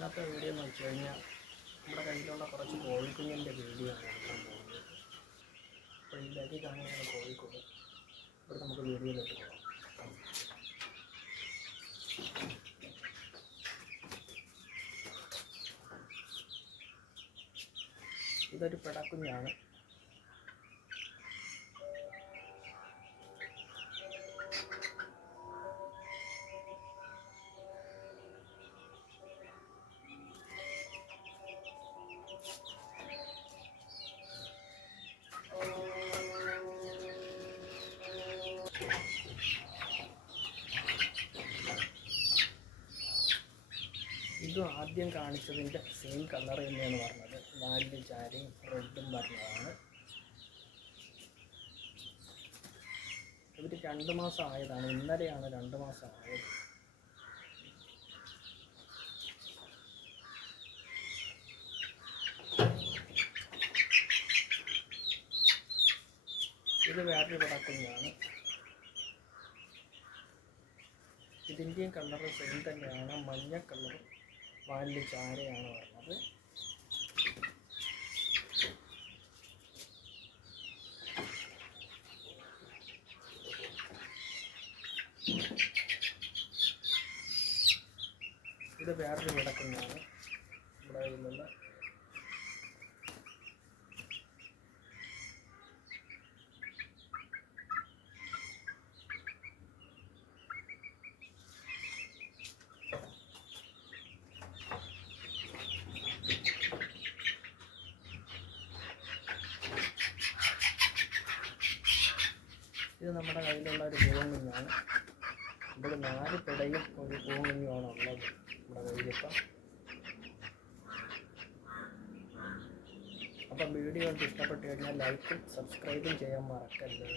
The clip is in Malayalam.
ഇന്നത്തെ വീഡിയോ എന്ന് വെച്ച് കഴിഞ്ഞാൽ നമ്മുടെ കയ്യിലുള്ള കുറച്ച് കോഴിക്കുഞ്ഞിൻ്റെ വീഡിയോ ആണ് എടുക്കാൻ പോകുന്നത്. അപ്പോൾ ഈ ബാക്കി കാണുന്ന കോഴിക്കോട് ഇവിടെ നമുക്ക് വീഡിയോയിലിട്ട് പോകാം. ഇതൊരു പെടക്കുഞ്ഞാണ്. ഇതും ആദ്യം കാണിച്ചതിൻ്റെ സെയിം കളർ തന്നെയാണ് പറഞ്ഞത്. വാലിൻ്റെ ചാരയും റെഡും പറഞ്ഞതാണ്. ഇവർ 2 മാസം ആയതാണ്. ഇന്നലെയാണ് 2 മാസം ആയത്. ഇത് വേറൊരു പെടക്കുഞ്ഞാണ്. ഇതിൻ്റെയും കളർ സെയിം തന്നെയാണ്. മഞ്ഞ കളർ വാലിൻ്റെ ചാരയാണ് പറഞ്ഞത്. ഇത് വേറൊരു പെടക്കുഞ്ഞാണ്. ഇവിടെ കയ്യിലുള്ള ഇത് നമ്മുടെ കയ്യിലുള്ള ഒരു പൂവൻകുഞ്ഞാണ്. ഇവിടെ 4 പിടയും ഒരു പൂവൻകുഞ്ഞുമാണ് ഉള്ളത് നമ്മുടെ കയ്യിലിപ്പം. അപ്പം വീഡിയോ കണ്ട് ഇഷ്ടപ്പെട്ട് കഴിഞ്ഞാൽ ലൈക്കും സബ്സ്ക്രൈബും ചെയ്യാൻ മറക്കല്ലേ.